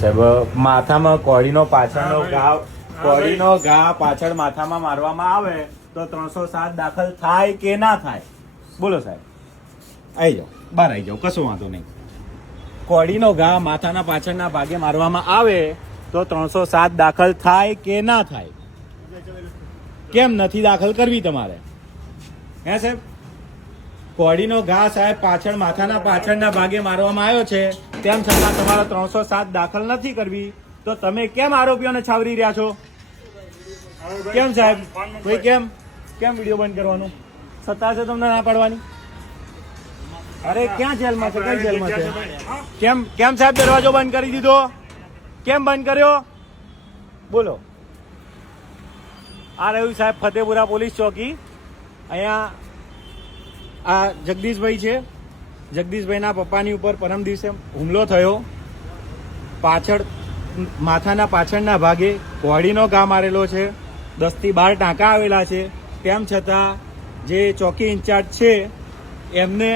સાહેબ માથામાં કોળીનો પાછળનો ઘા પાછળ માથામાં મારવામાં આવે તો 307 દાખલ થાય કે ના થાય? બોલો સાહેબ, આવી જાઓ, બહાર આવી જાઓ, કશો વાંધો નહીં. કોળીનો ઘા માથાના પાછળના ભાગે મારવામાં આવે તો 307 દાખલ થાય કે ના થાય? કેમ નથી દાખલ કરવી તમારે? હે સાહેબ, કોળીનો ઘા સાહેબ પાછળ માથાના પાછળના ભાગે મારવામાં આવ્યો છે, તેમ છતાં તમારે 307 દાખલ નથી કરવી, તો તમે કેમ આરોપીઓને છાવરી રહ્યા છો? કેમ સાહેબ, કોઈ કેમ વિડીયો બંધ કરવાનું? સત્તા છે તમને ના પાડવાની? અરે ક્યાં જેલમાં છે? કઈ જેલમાં છે? કેમ સાહેબ દરવાજો બંધ કરી દીધો? કેમ બંધ કર્યો? બોલો. આ રહ્યું સાહેબ ફતેપુરા પોલીસ ચોકી. અહીંયા આ જગદીશભાઈ છે. જગદીશભાઈના પપ્પાની ઉપર પરમ દિવસે હુમલો થયો. પાછળ માથાના પાછળના ભાગે કોળીનો ઘા મારેલો છે. 10 થી 12 ટાંકા આવેલા છે. તેમ છતાં જે ચોકી ઇન્ચાર્જ છે એમને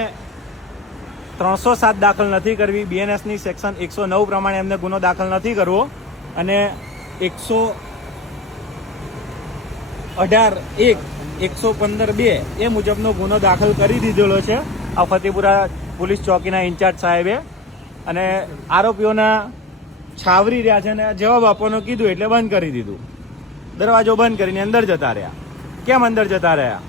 307 દાખલ નથી કરવી. BNSની સેક્શન 109 પ્રમાણે એમને ગુનો દાખલ નથી કરવો અને 118(1) 115(2) એ મુજબનો ગુનો દાખલ કરી દીધેલો છે આ ફતેપુરા પોલીસ ચોકીના ઇન્ચાર્જ સાહેબે. અને આરોપીઓના છાવરી રહ્યા છે અને જવાબ આપવાનું કીધું એટલે બંધ કરી દીધું. દરવાજો બંધ કરીને અંદર જતા રહ્યા. કેમ અંદર જતા રહ્યા?